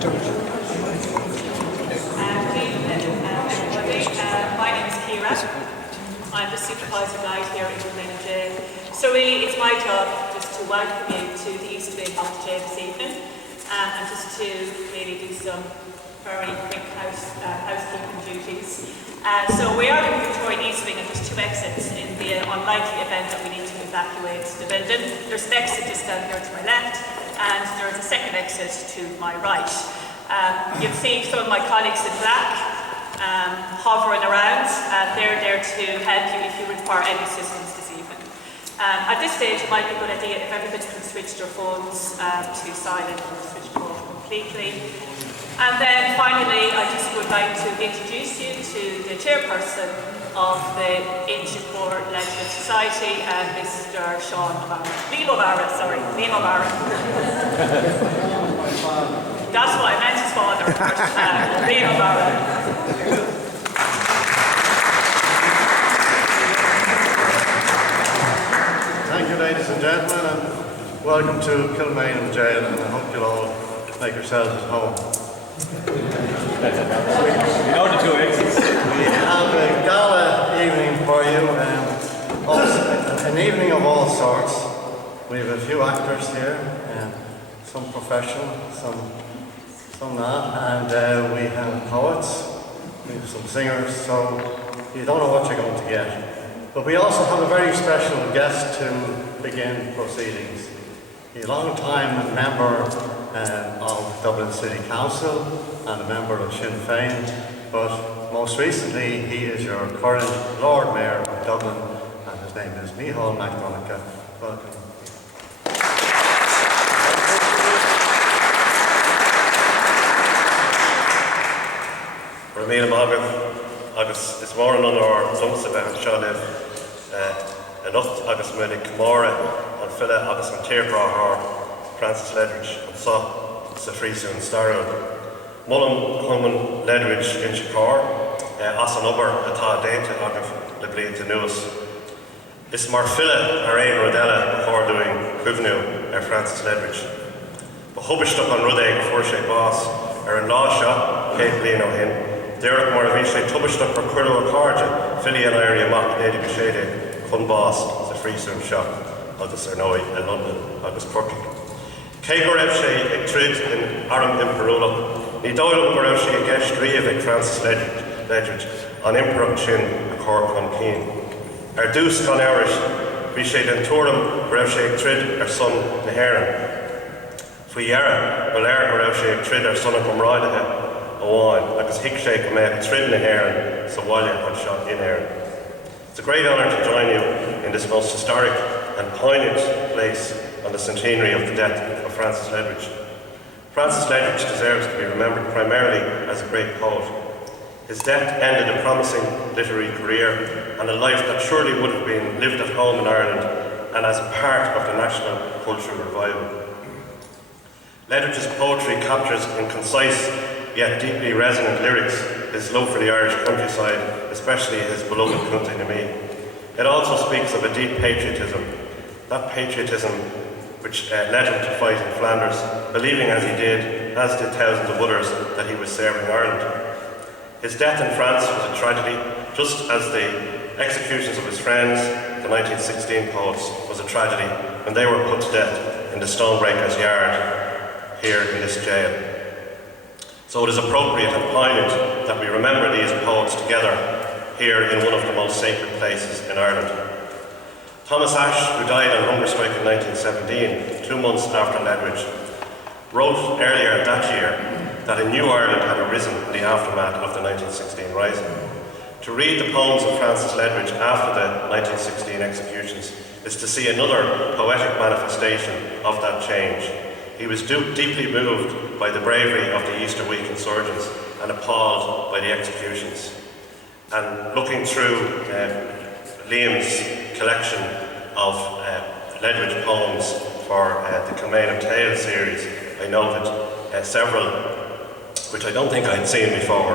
My name is Ciara. I'm the supervisor guide here in Kilmainham Gaol. So really it's my job just to welcome you to the East Wing of the jail this evening and just to really do some very quick housekeeping duties. So we are going to join East Wing and there's two exits in the unlikely event that we need to evacuate the building. There's an exit just down here to my left and there's a second exit to my right. You'll see some of my colleagues in black hovering around, and they're there to help you if you require any assistance this evening. At this stage, it might be a good idea if everybody can switch their phones to silent or switch them off completely. And then finally, I just would like to introduce you to the chairperson of the Ypre Ledwidge Society, Mr. Liam O'Barra. That's what I meant, his father. Liam O'Barra. Thank you, ladies and gentlemen, and welcome to Kilmainham Gaol, and I hope you'll all make yourselves at home. You know the two exits. We have a gala evening for you, an evening of all sorts. We have a few actors here, some professional, some not, and we have poets, we have some singers, so you don't know what you're going to get. But we also have a very special guest to begin proceedings. He's a long-time member of Dublin City Council and a member of Sinn Féin, but most recently he is your current Lord Mayor of Dublin, and his name is Micheál McDonagh. Welcome. Ramíle Mágad, agus is mór an our lungs about Seanib, enough agus Medic Mora, and Phila agus an Teardrahar, Francis Ledwidge, and sa Frisu and Starrow. Mullen Coleman Ledwidge in Chicar, as an uber atá dainte agah le bliain to nuas. Is mar Phila ar ein rodella before doing Cuvnu Francis Ledwidge. But hubbistuck on Rudé before sé boss, ar an lá seo, Kate Blian o'hin. Derek mar a sé tubisteach ar cuireadh a cáirde, Philly an area amach néidir b'séide, chun bás sa phríosún seo, agus ar nói in London, agus Cork. Cé go raibh sé ag trid in Aram Imperúla, ní dóilm go raibh sé ag gceist riamh ag Francis Ledwidge, an imperach sin a Cork chun cín. Ar dús gan áiris, bhí sé den túram go raibh sé ag trid ar son na hÉireann. Faoi dhearra, go léir go raibh sé ag trid ar son a gomráideathe, Owen, agus hic sé go mbeadh trid na hÉireann sa bhaile chun seo in Éireann. It's a great honour to join you in this most historic and poignant place on the centenary of the death of Francis Ledwidge. Francis Ledwidge deserves to be remembered primarily as a great poet. His death ended a promising literary career and a life that surely would have been lived at home in Ireland and as a part of the national cultural revival. Ledwidge's poetry captures in concise yet deeply resonant lyrics his love for the Irish countryside, especially his beloved Cúntaí na Mí. It also speaks of a deep patriotism, that patriotism which led him to fight in Flanders, believing as he did, as did thousands of others, that he was serving Ireland. His death in France was a tragedy, just as the executions of his friends, the 1916 poets, was a tragedy when they were put to death in the Stonebreakers' yard here in this jail. So it is appropriate and poignant that we remember these poets together here in one of the most sacred places in Ireland. Thomas Ashe, who died on hunger strike in 1917, 2 months after Ledwidge, wrote earlier that year that a new Ireland had arisen in the aftermath of the 1916 rising. To read the poems of Francis Ledwidge after the 1916 executions is to see another poetic manifestation of that change. He was deeply moved by the bravery of the Easter week insurgents and appalled by the executions. And looking through Liam's collection of Ledwidge poems for the Kilmainham Tales series, I noted several which I don't think I'd seen before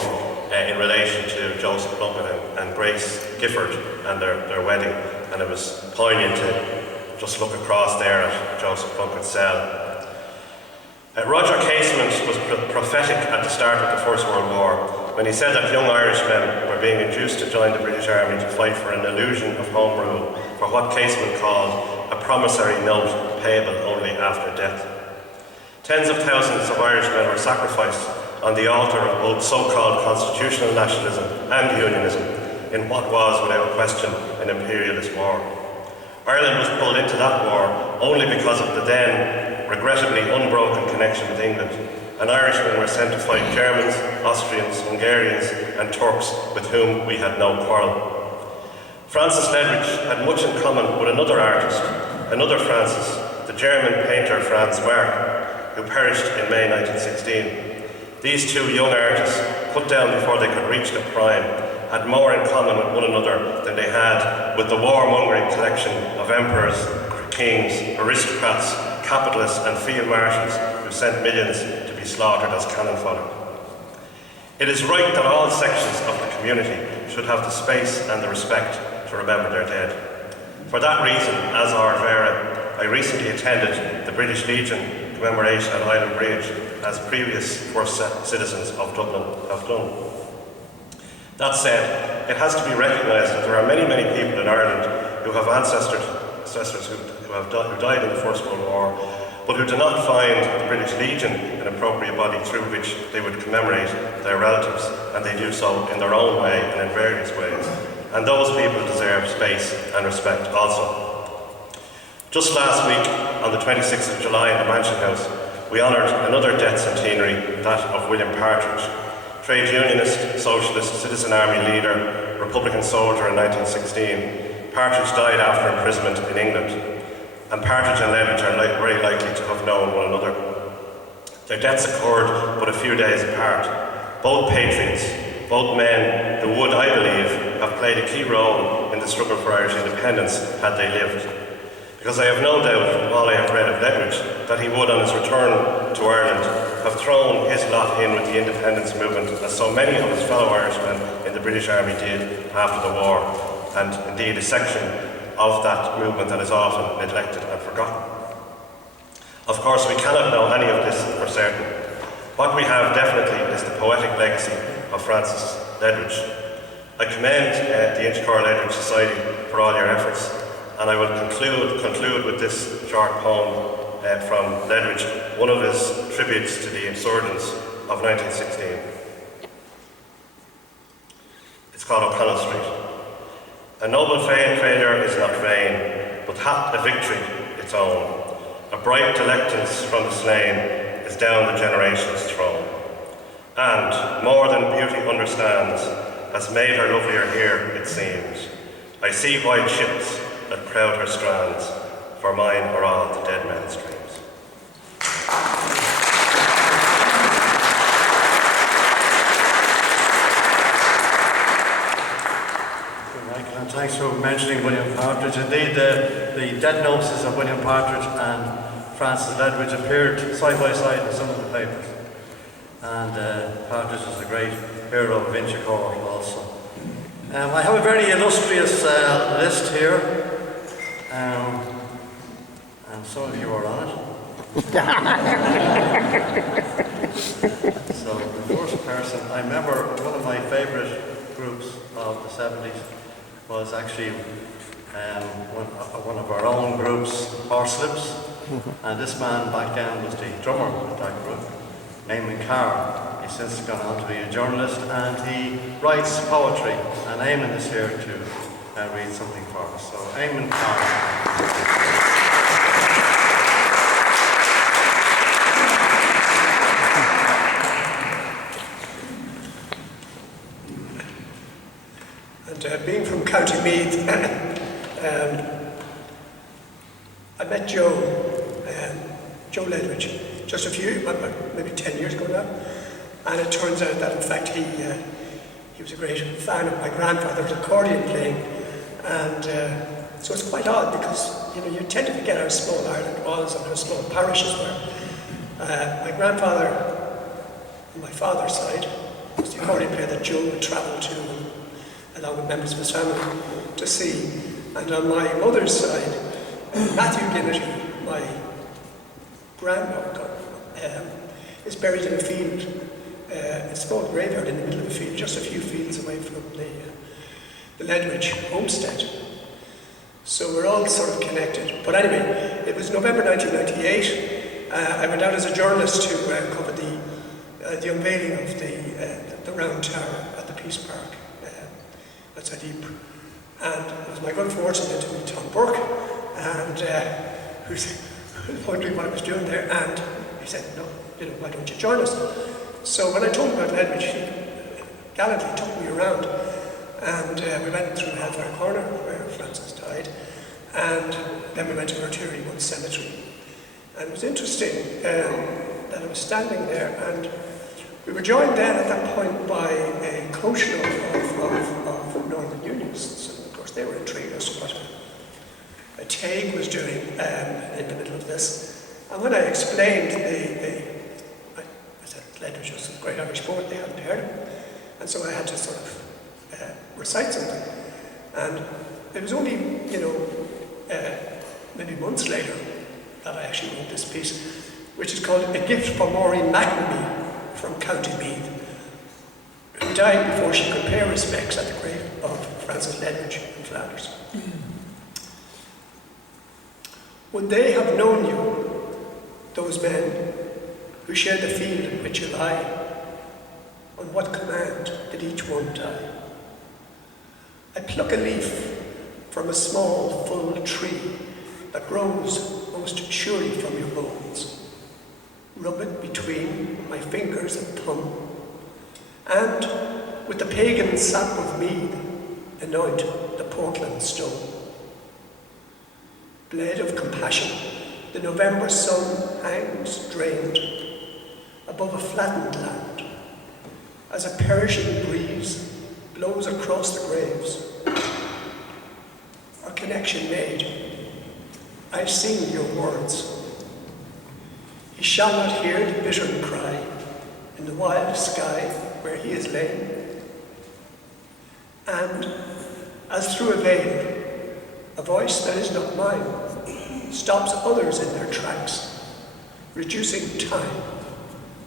in relation to Joseph Plunkett and Grace Gifford and their wedding, and it was poignant to just look across there at Joseph Plunkett's cell. Roger Casement was prophetic at the start of the First World War when he said that young Irishmen were being induced to join the British Army to fight for an illusion of home rule, for what Casement called a promissory note payable only after death. Tens of thousands of Irishmen were sacrificed on the altar of both so-called constitutional nationalism and unionism in what was, without question, an imperialist war. Ireland was pulled into that war only because of the then regrettably unbroken connection with England, and Irishmen were sent to fight Germans, Austrians, Hungarians and Turks with whom we had no quarrel. Francis Ledwidge had much in common with another artist, another Francis, the German painter Franz Marc, who perished in May 1916. These two young artists, put down before they could reach their prime, had more in common with one another than they had with the warmongering collection of emperors, kings, aristocrats, capitalists and field marshals who sent millions to be slaughtered as cannon fodder. It is right that all sections of the community should have the space and the respect to remember their dead. For that reason, as Ard Vera, I recently attended the British Legion commemoration at Island Bridge, as previous first citizens of Dublin have done. That said, it has to be recognised that there are many, many people in Ireland who have ancestors who died in the First World War, but who do not find the British Legion an appropriate body through which they would commemorate their relatives, and they do so in their own way and in various ways. And those people deserve space and respect also. Just last week, on the 26th of July in the Mansion House, we honoured another death centenary, that of William Partridge, trade unionist, socialist, citizen army leader, Republican soldier in 1916. Partridge died after imprisonment in England, and Partridge and Ledwidge are very likely to have known one another. Their deaths occurred but a few days apart. Both patriots, both men who would, I believe, have played a key role in the struggle for Irish independence had they lived. Because I have no doubt, from all I have read of Ledwidge, that he would, on his return to Ireland, have thrown his lot in with the independence movement, as so many of his fellow Irishmen in the British Army did after the war, and indeed a section of that movement that is often neglected and forgotten. Of course, we cannot know any of this for certain. What we have definitely is the poetic legacy of Francis Ledwidge. I commend the Inchicore Ledwidge Society for all your efforts, and I will conclude with this short poem from Ledwidge, one of his tributes to the insurgents of 1916. It's called O'Connell Street. A noble failure is not vain, but hath a victory its own. A bright delectance from the slain is down the generations thrown. And, more than beauty understands, has made her lovelier here, it seems. I see white ships that crowd her strands, for mine are all the dead men's dreams. And thanks for mentioning William Partridge. Indeed, the dead notices of William Partridge and Francis Ledwidge appeared side by side in some of the papers. And Partridge is a great hero of Inchicore also. I have a very illustrious list here. And some of you are on it. So the first person, I remember one of my favourite groups of the 70s was actually one of our own groups, Horselips. And this man back then was the drummer of that group, Eamon Carr. He's since gone on to be a journalist, and he writes poetry. And Eamon is here to read something for us. So Eamon Carr. Being from County Meath, I met Joe Ledwidge just a few, maybe 10 years ago now, and it turns out that in fact he was a great fan of my grandfather's accordion playing, and so it's quite odd because you tend to forget how small Ireland was and how small parishes were. My grandfather, on my father's side, was the accordion player that Joe would travel to along with members of his family to see. And on my mother's side, Matthew Ginnity, my is buried in a field. It's a small graveyard in the middle of a field, just a few fields away from the Ledwidge homestead. So we're all sort of connected. But anyway, it was November 1998. I went out as a journalist to cover the unveiling of the round tower at the Peace Park outside Ypre. And it was my good fortune then to meet Tom Burke, and who's wondering what I was doing there, and he said, no, why don't you join us? So when I told him about Ledwidge, he gallantly took me around, and we went through Hellfire Corner, where Francis died, and then we went to Artillery One Cemetery. And it was interesting that I was standing there, and we were joined then at that point by a coachload of Northern Unionists. And of course, they were intrigued as to what a TAG was doing in the middle of this. And when I explained I said Ledwidge was a great Irish poet, they hadn't heard him. And so I had to sort of recite something. And it was only, maybe months later that I actually wrote this piece, which is called A Gift for Maureen McNamee from County Meath, who died before she could pay respects at the grave of Francis Ledwidge in Flanders. Would they have known you, those men who shared the field in which you lie? On what command did each one die? I pluck a leaf from a small, full tree that grows most surely from your bones. Rub it between my fingers and thumb, and with the pagan sap of mead, anoint the Portland stone. Blade of compassion, the November sun hangs drained above a flattened land, as a perishing breeze blows across the graves. Our connection made, I sing your words. He shall not hear the bittern cry in the wild sky where he is lain. And as through a veil, a voice that is not mine stops others in their tracks, reducing time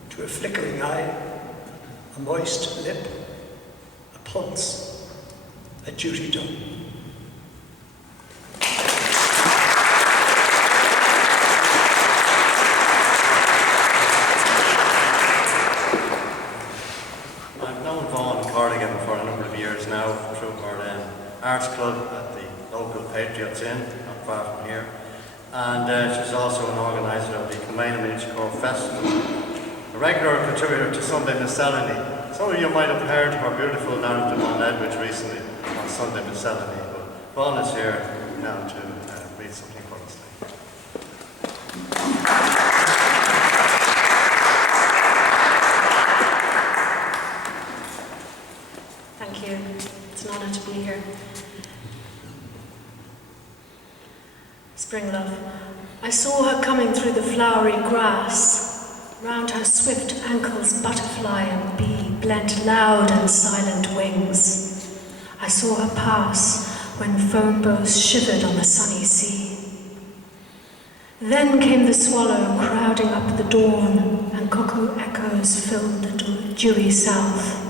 to a flickering eye, a moist lip, a pulse, a duty done. Arts Club at the local Patriots Inn, not far from here. And she's also an organiser of the Kilmainham Festival, a regular contributor to Sunday Miscellany. Some of you might have heard her beautiful narrative on Ledwidge recently on Sunday Miscellany, but Vaughan is here now to read something for us. Thank you. It's an honour to be here. Spring love. I saw her coming through the flowery grass. Round her swift ankles butterfly and bee blent loud and silent wings. I saw her pass when foam bows shivered on the sunny sea. Then came the swallow crowding up the dawn, and cuckoo echoes filled the dewy south.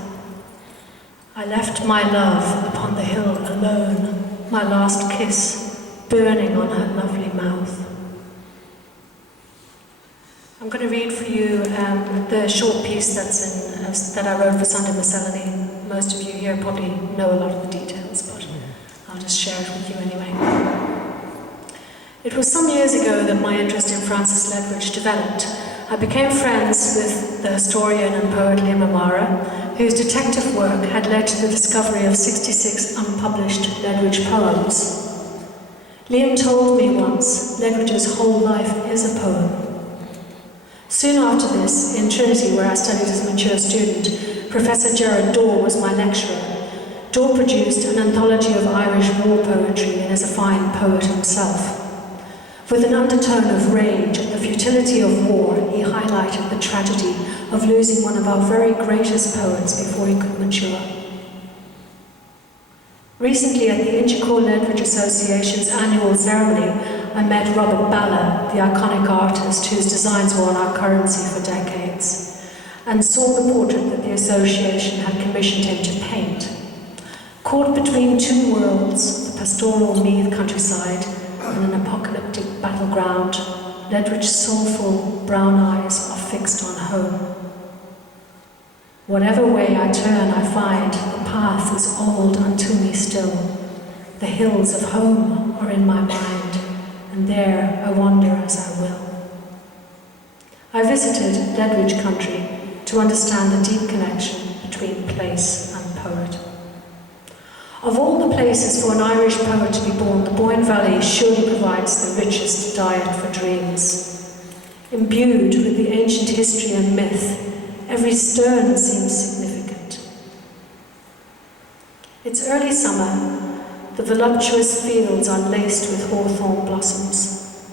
I left my love upon the hill alone, my last kiss burning on her lovely mouth. I'm going to read for you the short piece that I wrote for Sunday Miscellany. Most of you here probably know a lot of the details, but I'll just share it with you anyway. It was some years ago that my interest in Francis Ledwidge developed. I became friends with the historian and poet Liam O'Mara, whose detective work had led to the discovery of 66 unpublished Ledwidge poems. Liam told me once, Ledwidge's whole life is a poem. Soon after this, in Trinity, where I studied as a mature student, Professor Gerard Daw was my lecturer. Daw produced an anthology of Irish war poetry and is a fine poet himself. With an undertone of rage at the futility of war, he highlighted the tragedy of losing one of our very greatest poets before he could mature. Recently, at the Inchicore Ledwidge Association's annual ceremony, I met Robert Ballard, the iconic artist whose designs were on our currency for decades, and saw the portrait that the association had commissioned him to paint. Caught between two worlds, the pastoral Meath countryside and an apocalyptic battleground, Ledwidge's soulful brown eyes are fixed on home. Whatever way I turn, I find the path is old unto me still. The hills of home are in my mind, and there I wander as I will. I visited Ledwidge country to understand the deep connection between place and poet. Of all the places for an Irish poet to be born, the Boyne Valley surely provides the richest diet for dreams. Imbued with the ancient history and myth, every stone seems significant. It's early summer. The voluptuous fields are laced with hawthorn blossoms.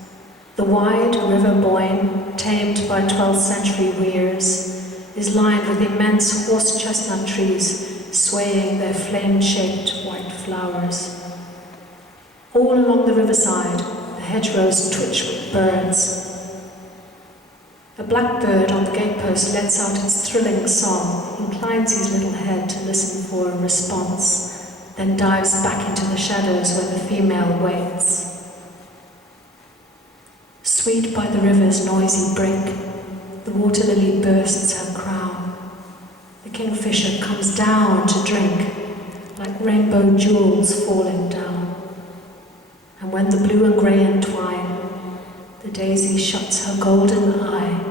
The wide River Boyne, tamed by 12th century weirs, is lined with immense horse chestnut trees swaying their flame-shaped white flowers. All along the riverside, the hedgerows twitch with birds. A blackbird on the gatepost lets out its thrilling song, inclines his little head to listen for a response, then dives back into the shadows where the female waits. Sweet by the river's noisy brink, the water lily bursts her crown. The kingfisher comes down to drink, like rainbow jewels falling down. And when the blue and grey entwine, the daisy shuts her golden eye,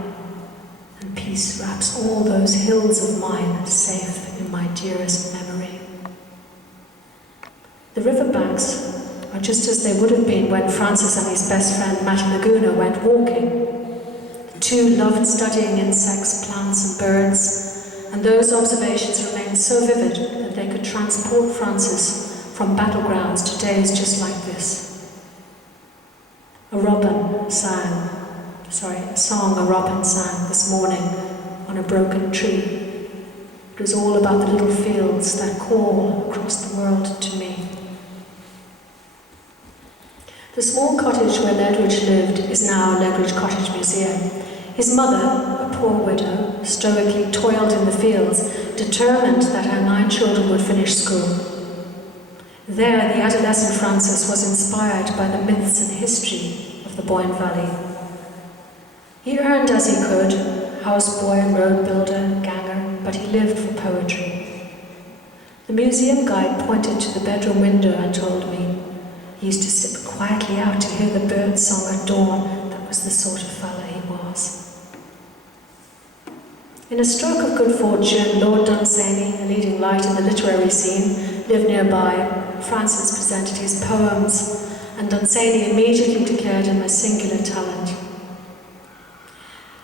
and peace wraps all those hills of mine safe in my dearest memory. The riverbanks are just as they would have been when Francis and his best friend Matty Laguna went walking. The two loved studying insects, plants and birds, and those observations remained so vivid that they could transport Francis from battlegrounds to days just like this. A song a robin sang this morning on a broken tree. It was all about the little fields that call across the world to me. The small cottage where Ledwidge lived is now Ledwidge Cottage Museum. His mother, a poor widow, stoically toiled in the fields, determined that her 9 children would finish school. There, the adolescent Francis was inspired by the myths and history of the Boyne Valley. He earned as he could, houseboy, road builder, ganger, but he lived for poetry. The museum guide pointed to the bedroom window and told me he used to sit quietly out to hear the birds' song at dawn. That was the sort of fellow he was. In a stroke of good fortune, Lord Dunsany, a leading light in the literary scene, lived nearby. Francis presented his poems, and Dunsany immediately declared him a singular talent.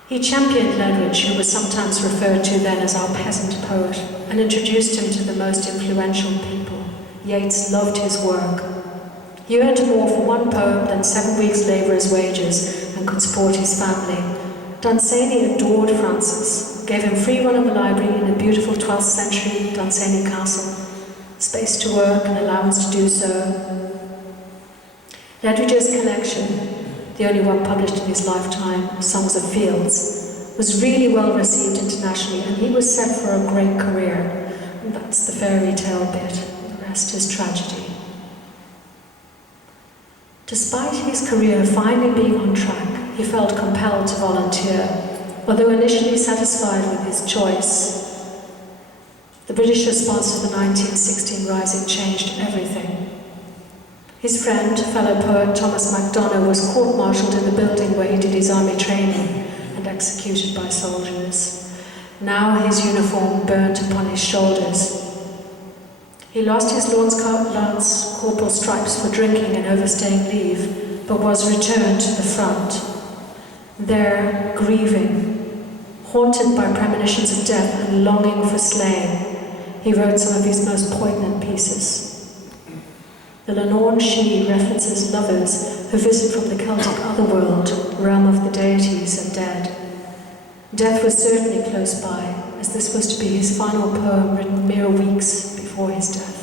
He championed Ledwidge, who was sometimes referred to then as our peasant poet, and introduced him to the most influential people. Yeats loved his work. He earned more for one poem than 7 weeks' labourer's wages and could support his family. Dunsany adored Francis, gave him free run of the library in a beautiful 12th century Dunsany castle, space to work and allowance to do so. Ledwidge's collection, the only one published in his lifetime, Songs of Fields, was really well received internationally, and he was set for a great career. And that's the fairy tale bit, the rest is tragedy. Despite his career finally being on track, he felt compelled to volunteer, although initially satisfied with his choice. The British response to the 1916 Rising changed everything. His friend, fellow poet Thomas MacDonagh, was court-martialed in the building where he did his army training and executed by soldiers. Now his uniform burnt upon his shoulders. He lost his lance corporal stripes for drinking and overstaying leave, but was returned to the front. There, grieving, haunted by premonitions of death and longing for slaying, he wrote some of his most poignant pieces. The Lorn She references lovers who visit from the Celtic otherworld, realm of the deities and dead. Death was certainly close by, as this was to be his final poem written mere weeks before his death.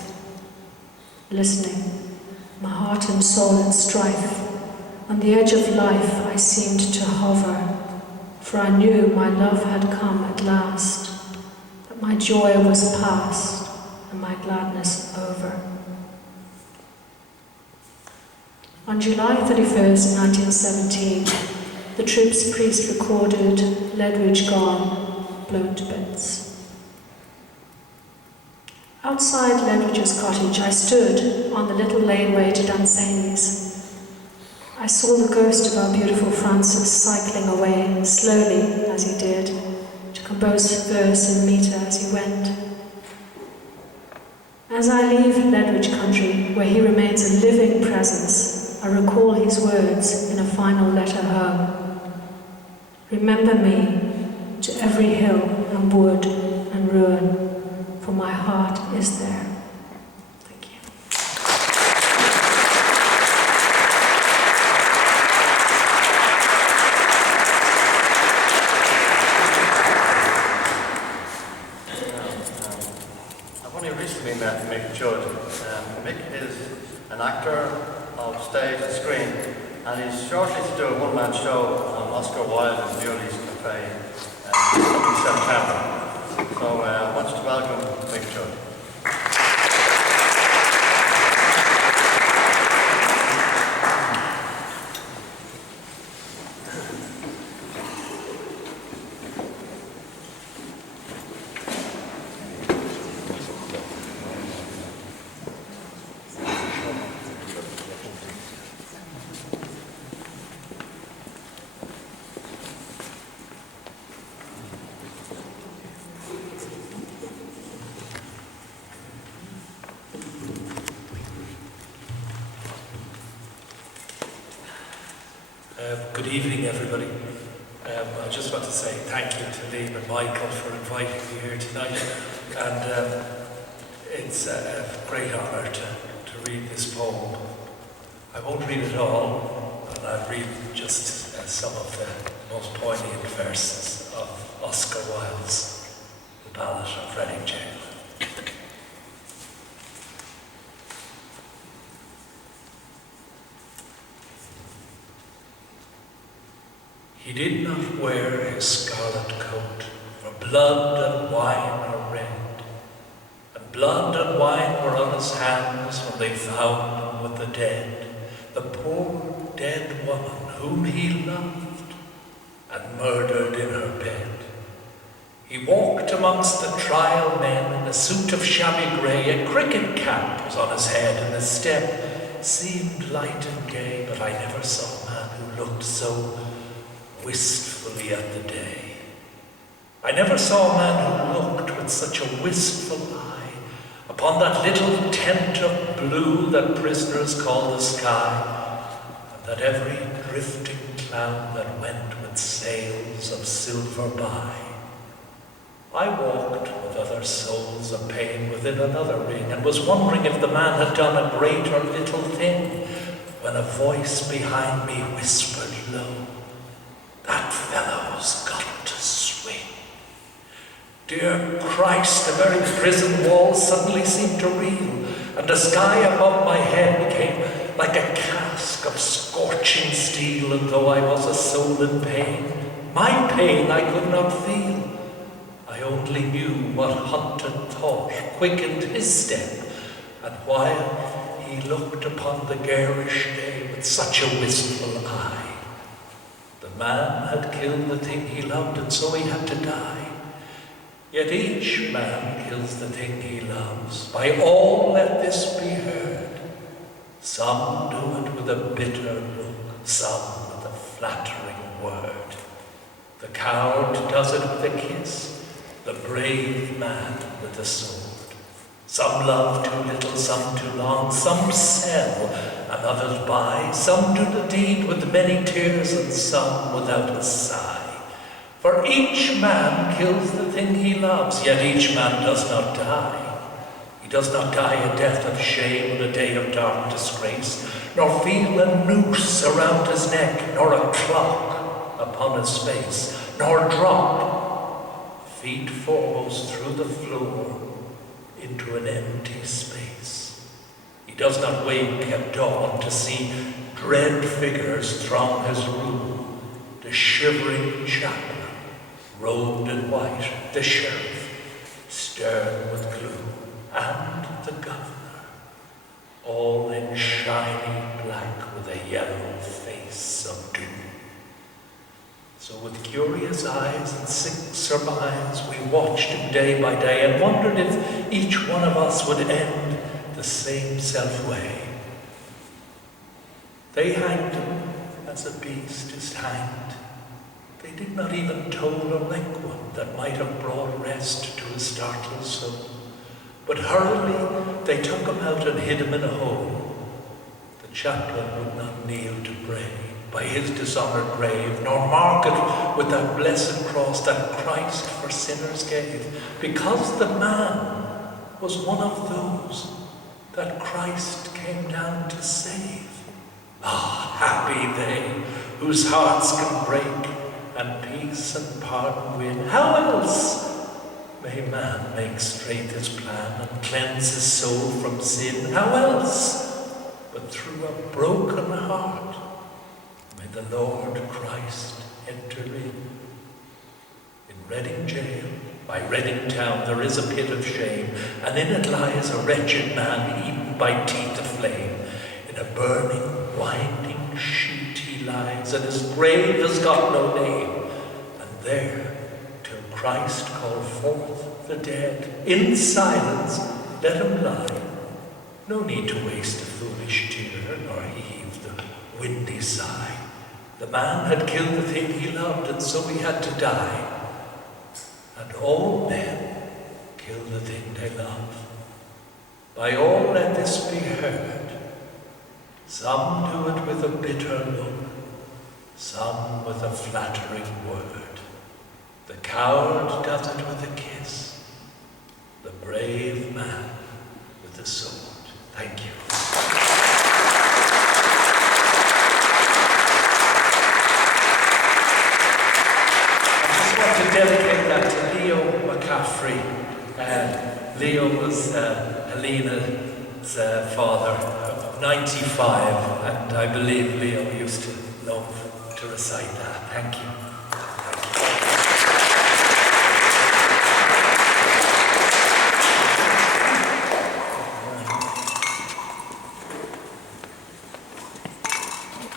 Listening, my heart and soul in strife, On the edge of life I seemed to hover, for I knew my love had come at last, that my joy was past and my gladness over. On July 31st, 1917, the troops priest recorded Ledwidge Gala, blown to bits. Outside Ledwidge's cottage, I stood on the little laneway to Dunsany's. I saw the ghost of our beautiful Francis cycling away, slowly as he did, to compose verse and metre as he went. As I leave Ledwidge country, where he remains a living presence, I recall his words in a final letter home. Remember me to every hill and wood and ruin, for my heart is there. Thank you. I've only recently met Mick Judd. Mick is an actor of stage and screen, and he's shortly to do a one-man show on Oscar Wilde and Bewley's Cafe in September. So I want to welcome Mick Judd. Good evening, everybody. I just want to say thank you to Liam and Michael for inviting me here tonight, and it's a great honour to read this poem. I won't read it all, and I'll read just some of the most poignant verses of Oscar Wilde's The Ballad of Reading Gaol. He did not wear his scarlet coat, for blood and wine are red, and blood and wine were on his hands when they found him with the dead, the poor dead woman whom he loved and murdered in her bed. He walked amongst the trial men in a suit of shabby grey, a cricket cap was on his head, and his step seemed light and gay, but I never saw a man who looked so wistfully at the day. I never saw a man who looked with such a wistful eye upon that little tent of blue that prisoners call the sky, and that every drifting cloud that went with sails of silver by. I walked with other souls of pain within another ring, and was wondering if the man had done a great or little thing, when a voice behind me whispered low, "That fellow's got to swing." Dear Christ, the very prison walls suddenly seemed to reel, and the sky above my head became like a cask of scorching steel, and though I was a soul in pain, my pain I could not feel. I only knew what haunted thought quickened his step, and while he looked upon the garish day with such a wistful eye, the man had killed the thing he loved, and so he had to die. Yet each man kills the thing he loves. By all let this be heard. Some do it with a bitter look, some with a flattering word. The coward does it with a kiss, the brave man with a sword. Some love too little, some too long, some sell and others buy, some do the deed with many tears and some without a sigh. For each man kills the thing he loves, yet each man does not die. He does not die a death of shame in a day of dark disgrace, nor feel a noose around his neck, nor a clock upon his face, nor drop, feet foremost through the floor, into an empty space. He does not wake at dawn to see dread figures throng his room. The shivering chaplain, robed in white, the sheriff, stern with gloom, and the governor, all in shiny black with a yellow face of doom. So with curious eyes and sick surmise, we watched him day by day and wondered if each one of us would end the same self-way. They hanged him as a beast is hanged. They did not even toll a requiem that might have brought rest to his startled soul. But hurriedly they took him out and hid him in a hole. The chaplain would not kneel to pray by his dishonoured grave, nor mark it with that blessed cross that Christ for sinners gave, because the man was one of those that Christ came down to save. Ah, happy they whose hearts can break and peace and pardon win. How else may man make straight his plan and cleanse his soul from sin? How else but through a broken heart may the Lord Christ enter in? In Reading Gaol, by Reading town, there is a pit of shame, and in it lies a wretched man eaten by teeth aflame. In a burning, winding sheet he lies, and his grave has got no name. And there, till Christ call forth the dead, in silence let him lie. No need to waste a foolish tear, nor heave the windy sigh. The man had killed the thing he loved, and so he had to die. And all men kill the thing they love. By all let this be heard. Some do it with a bitter look, some with a flattering word. The coward does it with a kiss, the brave man with a sword. Thank you. I just want to dedicate that to Leo McCaffrey. Leo was Helena's father, 95, and I believe Leo used to love to recite that. Thank you.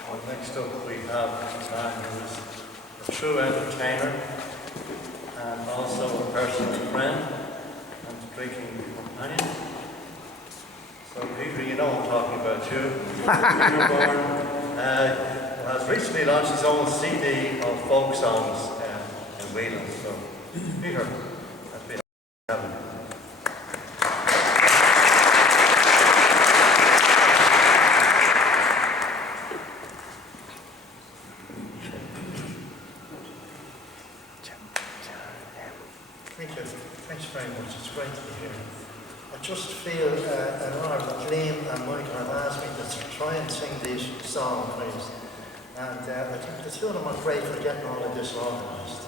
Well, next up we have a man who is a true entertainer and also a personal friend and drinking companion. So Peter, you know I'm talking about you. Peter Bourne has recently launched his own CD of folk songs in Whelan. So Peter, that's been having. Thank you. Thanks very much. It's great to be here. I just feel an honour that Liam and Michael have asked me to try and sing these songs, please. And I think the two of them are great for getting all of this organised.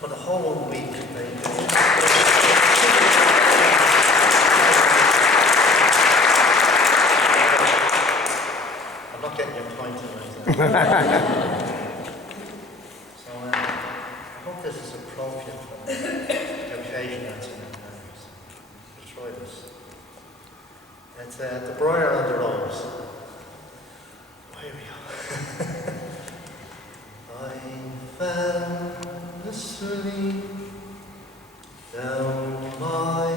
For the whole week, I'm not getting your point tonight. So I hope this is appropriate for the occasion that's in it. Let's try this. It's The Briar and the Rose. Here we go. I fell asleep down by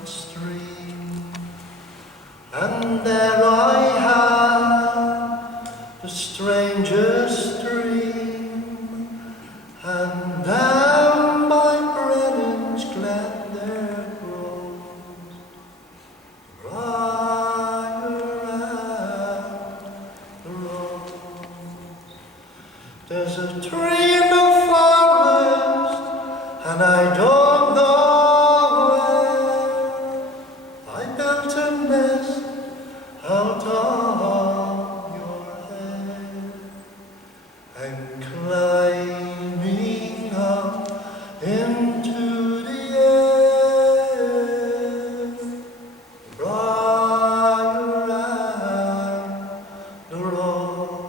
the stream, and there I had the strangest dream, and down by Brennan's glen there grows the briar and the rose. There's a tree in the forest, and I don't know where. I built a nest out of your hair, and climbing up into the air, the briar and the rose.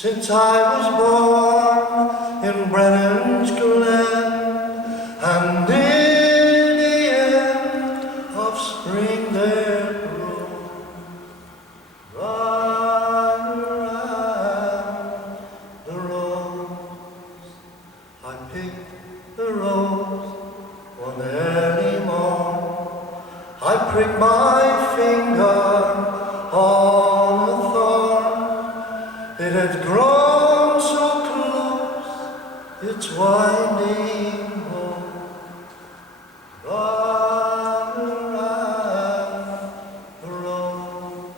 since I was born in Brennan's Glen, and near the end of spring there grows right around the rose. I picked the rose one early morn, I pricked my finger on a thorn. It had grown so close, its winding home right around the rose.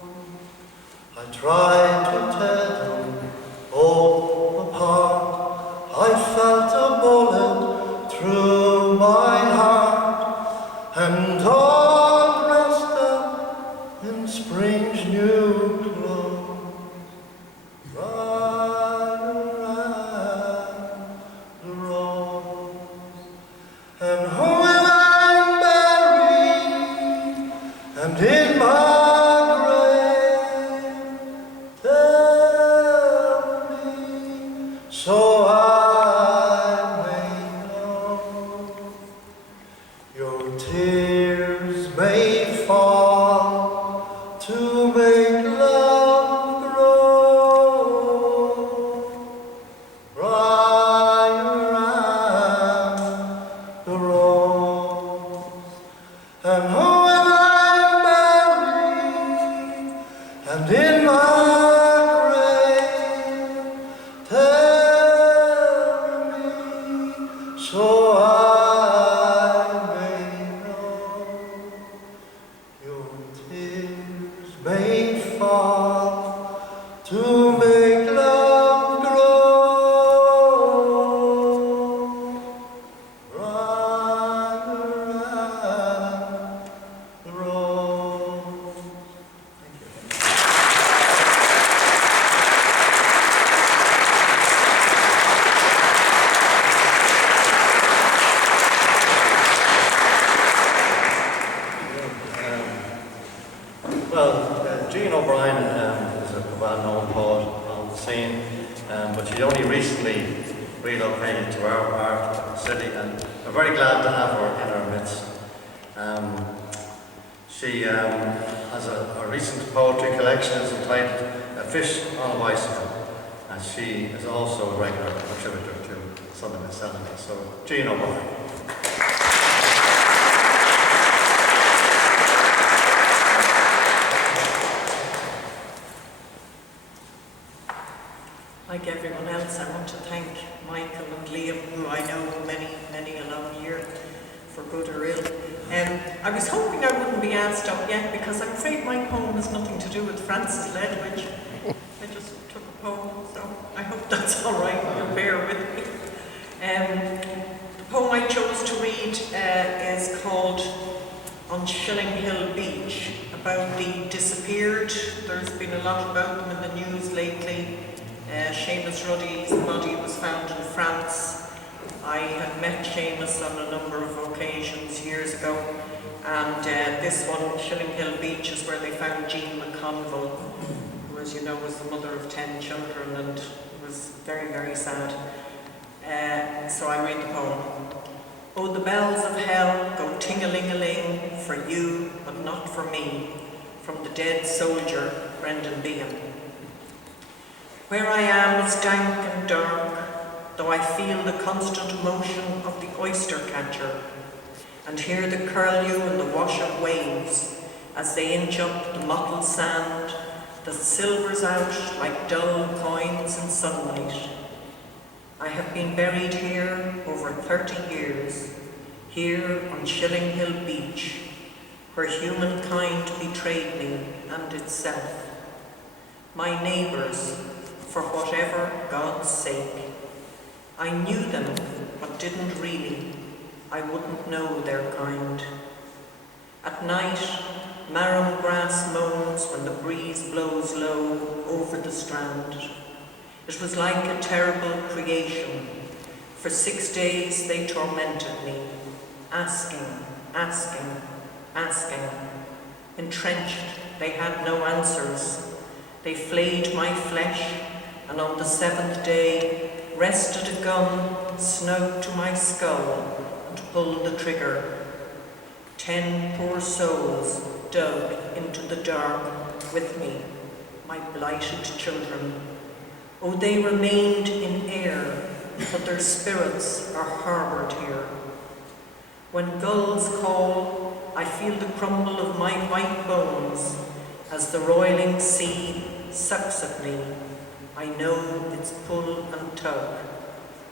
I tried to tear them all apart, I felt a bullet through my heart, and all dressed up in spring's new clothes, right around the rose. And when I'm buried, and in my grave, tell me, so I may know. Your tears may fall to make love grow right around the rose. And when I'm buried and in my grave, tell me, so I may know. Your tears may fall to make love grow right around the rose. Thank you. Jean O'Brien is a well-known poet on the scene, but she only recently relocated to our part of the city, and we're very glad to have her in our midst. She has a recent poetry collection is entitled A Fish on a Bicycle, and she is also a regular contributor to Sunday Miscellany. So, Jean O'Brien. Like everyone else, I want to thank Michael and Liam, who I know many a long year, for good or ill. I was hoping I wouldn't be asked up yet, because I'm afraid my poem has nothing to do with Francis Ledwidge. I just took a poem, so I hope that's all right. You'll bear with me. The poem I chose to read is called On Shilling Hill Beach, about the disappeared. There's been a lot about them in the news lately. Seamus Ruddy's body was found in France. I had met Seamus on a number of occasions years ago, and this one, Shilling Hill Beach, is where they found Jean McConville, who, as you know, was the mother of 10 children and was very, very sad. So I read the poem. Oh, the bells of hell go ting-a-ling-a-ling for you, but not for me, from the dead soldier, Brendan Behan. Where I am is dank and dark, though I feel the constant motion of the oyster catcher, and hear the curlew and the wash of waves as they inch up the mottled sand that silvers out like dull coins in sunlight. I have been buried here over 30 years, here on Shilling Hill Beach, where humankind betrayed me and itself. My neighbours, for whatever God's sake. I knew them, but didn't really. I wouldn't know their kind. At night, marram grass moans when the breeze blows low over the strand. It was like a terrible creation. For 6 days they tormented me, asking. Entrenched, they had no answers. They flayed my flesh and on the seventh day rested a gun snug to my skull and pulled the trigger. 10 poor souls dug into the dark with me, my blighted children. Oh, they remained in air, but their spirits are harboured here. When gulls call, I feel the crumble of my white bones as the roiling sea sucks at me. I know its pull and tug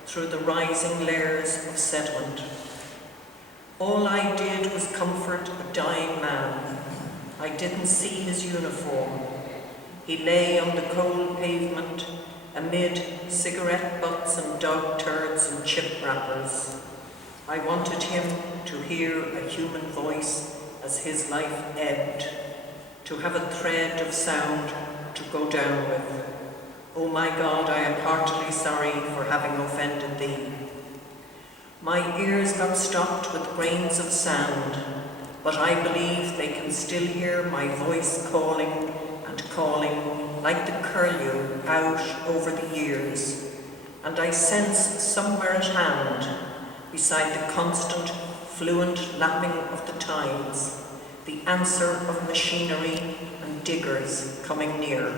through the rising layers of sediment. All I did was comfort a dying man. I didn't see his uniform. He lay on the cold pavement amid cigarette butts and dog turds and chip wrappers. I wanted him to hear a human voice as his life ebbed, to have a thread of sound to go down with. Oh my God, I am heartily sorry for having offended thee. My ears got stopped with grains of sand, but I believe they can still hear my voice calling and calling like the curlew out over the years. And I sense somewhere at hand, beside the constant, fluent lapping of the tides, the answer of machinery and diggers coming near.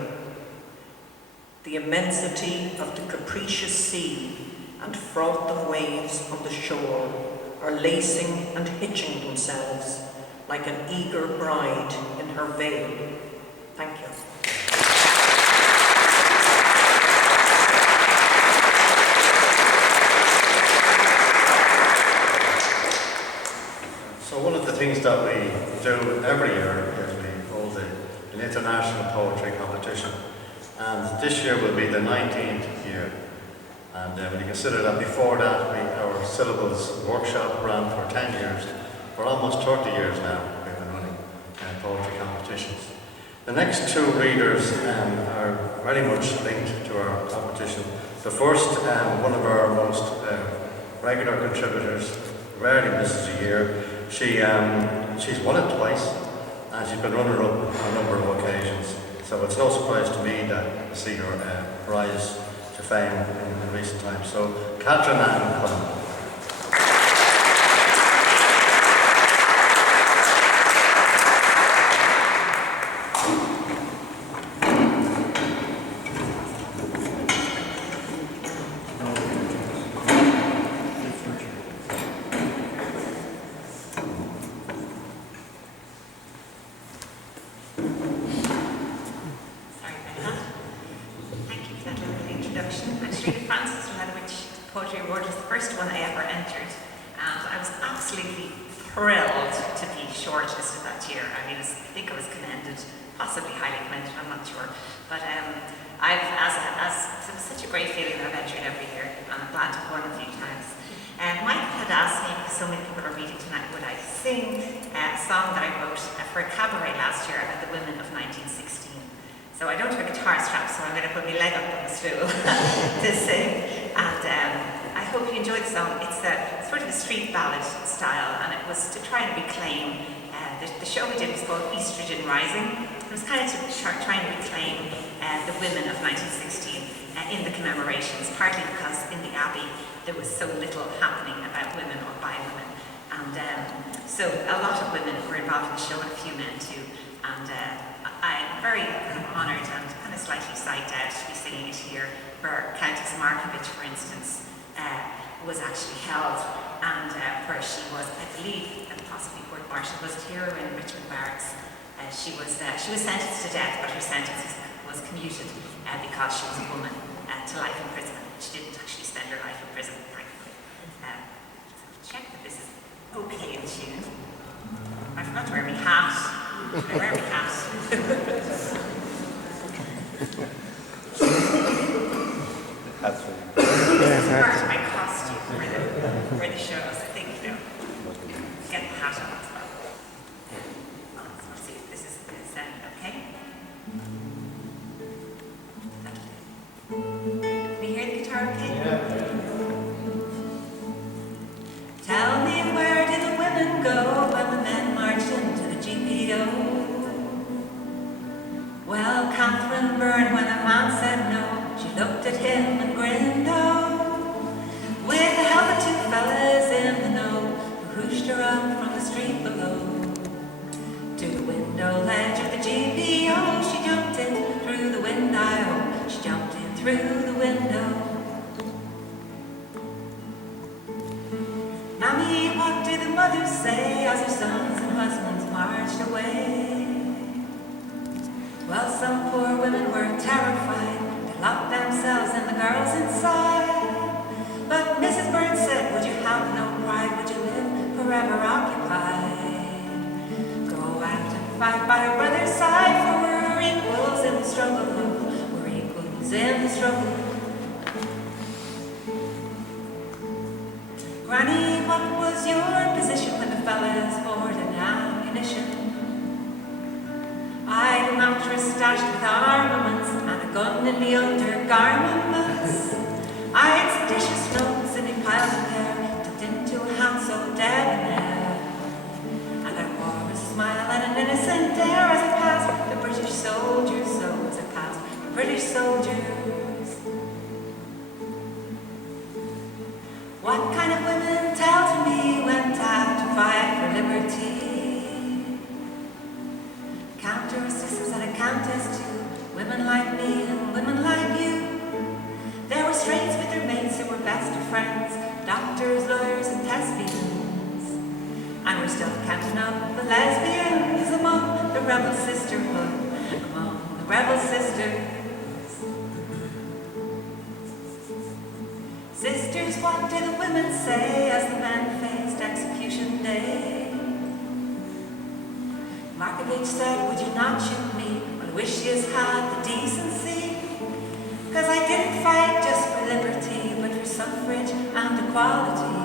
The immensity of the capricious sea and froth of waves on the shore are lacing and hitching themselves like an eager bride in her veil. Thank you. So one of the things that we do every year is we hold an international poetry competition, and this year will be the 19th year. And when you consider that before that, our syllables workshop ran for 10 years. For almost 30 years now, we've been running poetry competitions. The next two readers are very much linked to our competition. The first, one of our most regular contributors, rarely misses a year. She's won it twice, and she's been runner-up on a number of occasions. So it's no surprise to me that to see her rise to fame in recent times. So, Catherine Ann Cullen. Actually, the Francis Ledwidge Poetry Award was the first one I ever entered, and I was absolutely thrilled to be shortlisted that year. I think I was commended, possibly highly commended, I'm not sure. But it was such a great feeling that I've entered every year, and I'm glad to have won a few times. Michael had asked me, because so many people are reading tonight, would I sing a song that I wrote for a cabaret last year about the women of 1916. So I don't have a guitar strap, so I'm going to put my leg up on the stool to sing. And I hope you enjoy the song. It's sort of a street ballad style, and it was to try and reclaim, the show we did was called Estrogen Rising. It was kind of to try and reclaim the women of 1916 in the commemorations, partly because in the Abbey there was so little happening about women or by women. And so a lot of women were involved in the show, and a few men too. And I'm very honoured and kind of slightly psyched out to be singing it here, where Countess Markovich, for instance, was actually held, and where she was, I believe, and possibly court-martialed, was it here in Richmond Barracks? She was sentenced to death, but her sentence was commuted because she was a woman to life in prison. She didn't actually spend her life in prison, thankfully. Check that this is okay in tune. I forgot to wear my hat. I wear my hat. This is part of my costume for the shows. I think, get the hat on as well. Let's see if this is okay. Can you hear the guitar okay? Yeah. Tell me, where did the women go when the men marched into the GPO? Well, Catherine Byrne, when a man said no, she looked through the window. Mammy, what did the mothers say as their sons and husbands marched away? Well, some poor women were terrified. They locked themselves and the girls inside. But Mrs. Bird said, would you have no pride? Would you live forever occupied? Go out and fight by your brother's side, for we're equals in the struggle. We're equals in the struggle. Granny, what was your position when the fellas hoarded ammunition? I had a mattress stashed with armaments and a gun in the undergarments. I had seditious notes in a pile of hair tucked into a hand so debonair. And I wore a smile and an innocent air as I passed the British soldiers, so as I passed the British soldiers. What kind of women, tell to me, went out to fight for liberty? Countesses and a countess too, women like me and women like you. There were straights with their mates who were best of friends, doctors, lawyers and thespians. And we're still counting up the lesbians among the rebel sisterhood, among the rebel sisters. Sisters, what did the women say as the men faced execution day? Markovich said, would you not shoot me? Well, I wish you had the decency. 'Cause I didn't fight just for liberty, but for suffrage and equality.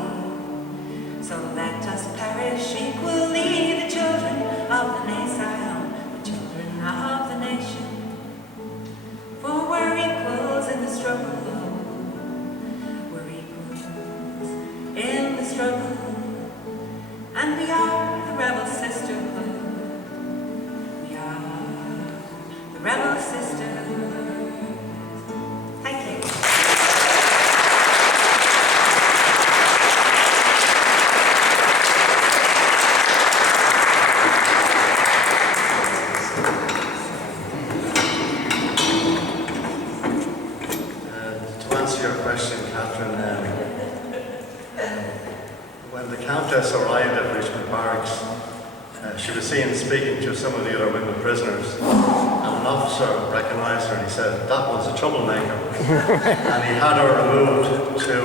So let us perish equally, the children of the nation, the children of the nation. For we're equals in the struggle. In the struggle, and we are the rebel sisterhood. We are the rebel sisters. Thank you. To answer your question, Catherine, when the Countess arrived at Richmond Barracks, she was seen speaking to some of the other women prisoners, and an officer recognised her and he said, that was a troublemaker. And he had her removed to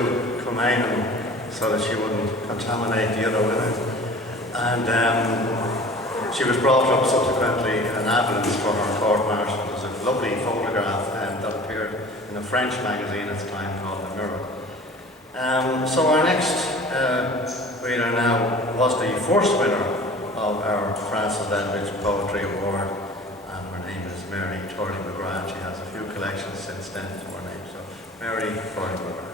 Kilmainham so that she wouldn't contaminate the other women. And she was brought up subsequently in evidence for her court-martial. There's a lovely photograph that appeared in a French magazine at the time called The Mirror. So our next reader now was the first winner of our Francis Ledwidge Poetry Award, and her name is Mary Turley McGrath. She has a few collections since then to her name. So Mary Turley McGrath.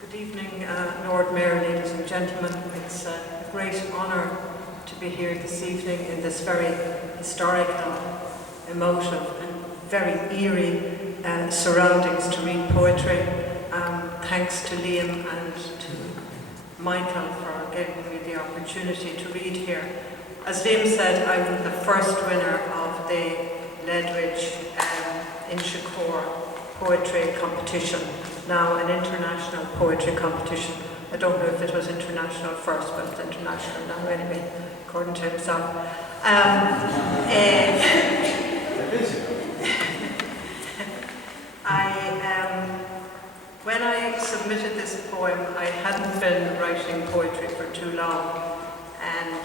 Good evening, Lord Mayor, ladies and gentlemen. It's a great honour to be here this evening in this very historic and emotive and very eerie surroundings to read poetry. Thanks to Liam and to Michael for giving me the opportunity to read here. As Liam said, I'm the first winner of the Ledwidge Inchicore Poetry Competition, now an international poetry competition. I don't know if it was international first, but it's international now anyway, according to himself. When I submitted this poem, I hadn't been writing poetry for too long, and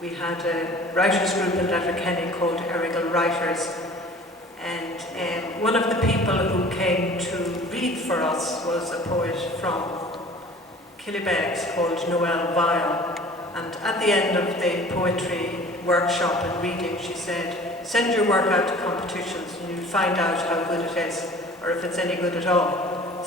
we had a writers group in Letterkenny called Errigal Writers, and one of the people who came to read for us was a poet from Killybegs called Noel Vile. And at the end of the poetry workshop and reading, she said, send your work out to competitions and you'll find out how good it is, or if it's any good at all.